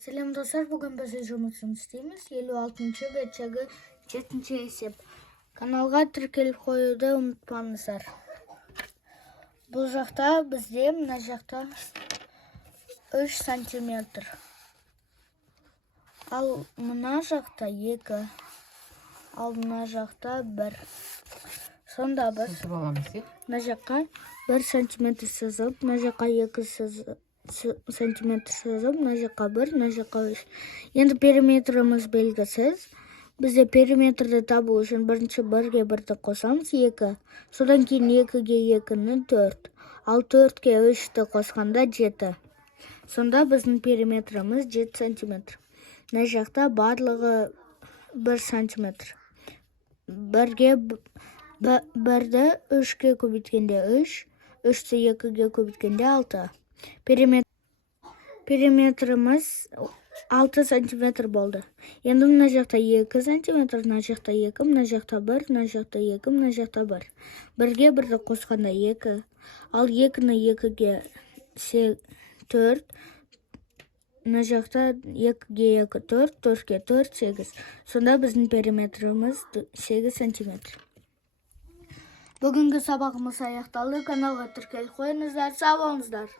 Selam dostlar, bugün biz жұмысын істейміз. 56-шы бетшегі 7-ші есеп. Каналға тіркеліп қоюды ұмытпаңыздар. Бұл жақта бізде мына жақта 3 сантиметр. Ал мына жақта 2. Ал мына жақта 1. Сонда біз мына жаққа 1 сантиметр сызып, мына жаққа 2 сантиметр сызып, мына жаққа 1, мына жаққа 3. Енді периметріміз белгісіз. Бізде периметрді табу үшін бірінші 1-ге 1-ді қосамыз, 2. Содан кейін 2-ге 2-ні 4. Ал 4-ге 3-ті қосқанда 7. Сонда біздің периметріміз 7 сантиметр. Мына жақта барлығы 1 сантиметр. 1-ді 3-ге көбейткенде 3, 3-ті 2-ге көбейткенде 6. Периметріміз 6 сантиметр болды. Енді мына жақта 2 сантиметр, мына жақта 2, мына жақта 1, мына жақта 2, мына жақта 1. 1-ге 1-ді қосқанда 2. Ал 2-ні 2-ге 4. Мына жақта 2-ге 2, 4, 4-ге 4, 8. Сонда біздің периметріміз 8 сантиметр. Бүгінгі сабағымыз аяқталды. Каналға тіркеліп қойыңыздар. Сау болыңыздар.